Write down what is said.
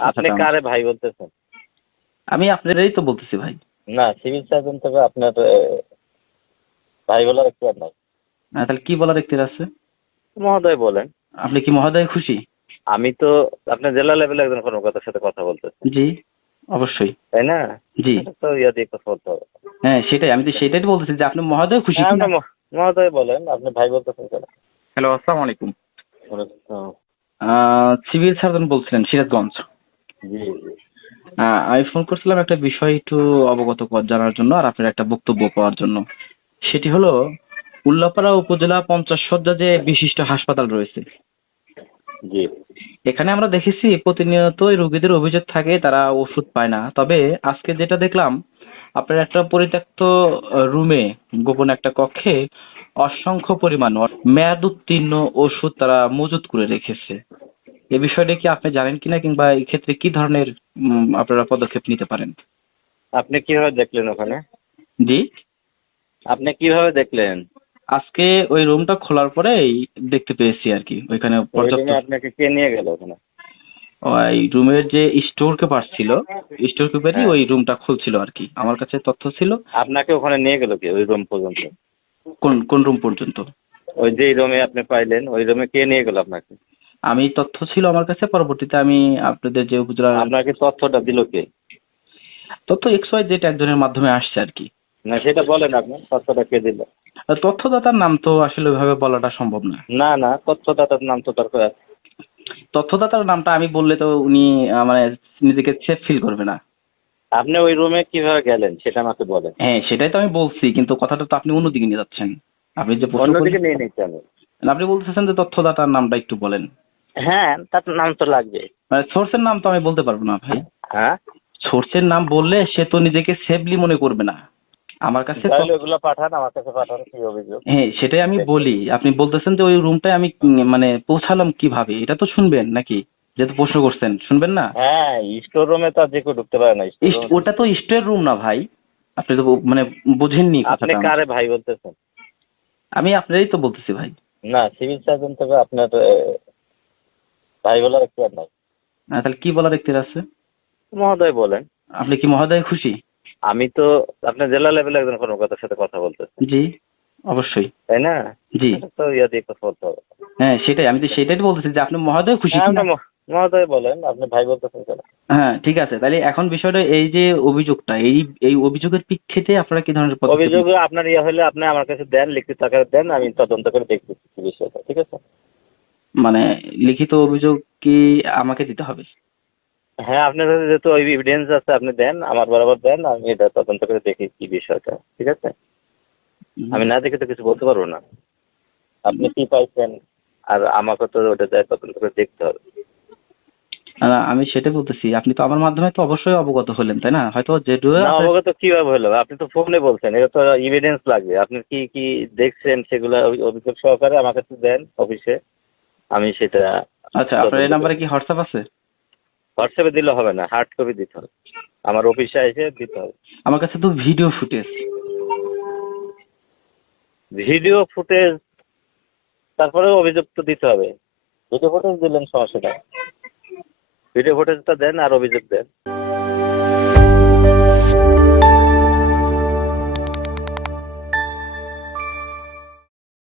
আপনি কারে ভাই বলতেছেন? আমি আপনারই তো বলতেছি ভাই। না, সিভিল সার্জন থেকে আপনার ভাই বলার একটু আর নাই। তাহলে কি বলার এখতিয়ার আছে? মহোদয় বলেন। আপনি কি মহোদয় খুশি? আমি তো আপনার জেলা লেভেলে একজন কর্মকর্তার সাথে কথা বলতেছি, জি, অবশ্যই। তাই না? জি, এটা তো ইয়া দিয়ে কথা বলতে হবে। হ্যাঁ সেটাই, আমি তো সেটাই তো বলতেছি যে আপনি মহোদয় খুশি হ্যাঁ, কিনা। আপনি মহোদয় বলেন, আপনি ভাই বলতেছেন কেন? হ্যালো, আসসালামু আলাইকুম। জি সিভিল সার্জন বলছিলেন সিরাজগঞ্জ। জি। আমি ফোন করছিলাম একটা বিষয় একটু জানার জন্য আর আপনার একটা বক্তব্য পাওয়ার জন্য। সেটি হলো উল্লাপাড়া উপজেলা 50 শয্যা যে বিশিষ্ট হাসপাতাল রয়েছে, জি এখানে আমরা দেখেছি প্রতিনিয়তই রোগীদের অভিযোগ থাকে তারা ওষুধ পায় না। তবে আজকে যেটা দেখলাম, আপনার একটা পরিত্যক্ত রুমে, গোপন একটা কক্ষে অসংখ্য পরিমাণ মেয়াদ উত্তীর্ণ ওষুধ তারা মজুত করে রেখেছে। এ বিষয়টা কি আপনি জানেন কিনা, কিংবা এই ক্ষেত্রে কি ধরনের আপনারা পদক্ষেপ নিতে পারেন? আপনি কিভাবে দেখলেন ওখানে? জি, আপনি কিভাবে দেখলেন? আজকে ওই রুমটা খোলার পরেই দেখতে পেয়েছি আর কি, ওইখানে ওই পর্যাপ্ত রুমে আপনাকে কে নিয়ে গেল ওখানে? ওই রুমের যে স্টোর কিপার ছিল, স্টোর কিপারই হ্যাঁ, ওই রুমটা খুলছিল আর কি, আমার কাছে তথ্য ছিল। আপনাকে ওখানে নিয়ে গেল কে ওই রুম পর্যন্ত? কোন কোন রুম পর্যন্ত? ওই যে রুমে আপনি পাইলেন, ওই রুমে কে নিয়ে গেল আপনাকে? আমি তথ্য ছিল আমার কাছে, পরবর্তীতে আমি আপনাদের যে উপজেলা আপনাকে তথ্যটা দিল কে? তথ্য XY যেটা একজনের মাধ্যমে আসছে আর কি। না, সেটা বলেন, আপনি তথ্যটা কে দিল? আর তথ্যদাতার নাম তো আসলে ওইভাবে বলাটা সম্ভব না। না না, তথ্যদাতার নাম তো দরকার। তথ্যদাতার নামটা আমি বললে তো উনি মানে নিজেকে সেফ ফিল করবে না। আপনি ওই রুমে কিভাবে গেলেন সেটা আমাকে বলেন। হ্যাঁ সেটাই তো আমি বলছি, কিন্তু কথাটা তো আপনি অন্যদিকে নিয়ে যাচ্ছেন। আপনি যে প্রশ্ন অন্যদিকে করলেন, নিয়ে নিতে হবে। আপনি বলতেছেন যে তথ্যদাতার নামটা একটু বলেন। হ্যাঁ, তার নাম তো লাগবে। মানে সোর্সের নাম তো আমি বলতে পারবো না ভাই। হ্যাঁ, সোর্সের নাম বললে সে তো নিজেকে সেফলি মনে করবে না। আমার কাছে তাহলে ওগুলো পাঠান, আমার কাছে পাঠান, কি অভিযোগ হ্যাঁ সেটাই আমি দেখি। বলি। আপনি বলতেছেন যে ওই রুমটায় আমি মানে পৌঁছালাম কিভাবে, এটা তো শুনবেন নাকি? যেহেতু প্রশ্ন করছেন, শুনবেন না? হ্যাঁ, স্টোর রুমে তো আর যে কেউ ঢুকতে পারে না, স্টোর রুমে। ওটা তো স্টোর রুম না ভাই, আপনি তো মানে বুঝেননি আপনি কথাটা আমার। কারে ভাই বলতেছেন? আমি আপনারই তো বলতেছি ভাই। না, সিভিল সার্জন থেকে আপনার ভাই বলার একটু আর নাই। তাহলে কি বলার এখতিয়ার আছে? মহোদয় বলেন। আপনি কি মহোদয় খুশি? আমি তো আপনার জেলা লেভেলে একজন কর্মকর্তার সাথে কথা বলতেছি, জি, অবশ্যই। তাই না? জি, এটা তো ইয়া দিয়ে কথা বলতে হবে। হ্যাঁ সেটাই, আমি তো সেটাই তো বলতেছি যে আপনি মহোদয় খুশি হ্যাঁ, কিনা। আপনি মহোদয় বলেন, আপনি ভাই বলতেছেন কেন? হ্যাঁ ঠিক আছে, তাহলে এখন বিষয়টা এই যে অভিযোগটা, এই এই অভিযোগের প্রেক্ষিতে আপনারা কি ধরনের পদক্ষেপ অভিযোগ নেবেন? আপনার ইয়ে হলে আপনি আমার কাছে দেন, লিখিত আকারে দেন, আমি তদন্ত করে দেখছি কি বিষয়টা, ঠিক আছে? মানে লিখিত অভিযোগ কি আমাকে দিতে হবে? হ্যাঁ, আপনার কাছে যেহেতু এভিডেন্স আছে আপনি দেন, আমার বরাবর দেন, আমি এটা তদন্ত করে দেখি কি বিষয়টা, ঠিক আছে? উম, আমি না দেখে তো কিছু বলতে পারবো না। আপনি কি পাইছেন, আর আমাকে তো ওটা তদন্ত করে দেখতে হবে। আমি সেটা বলতেছি, আপনি তো আমার মাধ্যমে তো অবশ্যই অবগত হলেন তাই না? হয়তো যেটুকু না, আপনার অবগত কিভাবে হলো? আপনি তো ফোনে বলছেন, এটা তো এভিডেন্স লাগবে। আপনি কি কি দেখছেন সেগুলো অভিযোগ সহকারে আমার কাছে দেন অফিসে, আমি সেটা আচ্ছা, আপনার এই তদন্ত নাম্বারে করি। কি হোয়াটসঅ্যাপ আছে? হোয়াটসঅ্যাপে দিলে হবে না, হার্ড কপি দিতে হবে, আমার অফিসে এসে দিতে হবে। আমার কাছে তো ভিডিও ফুটেজ। ভিডিও ফুটেজ, তারপরেও অভিযোগ তো দিতে হবে। ভিডিও ফুটেজ দিলেন সমস্যা নাই, ভিডিও ফুটেজটা দেন আর অভিযোগ দেন।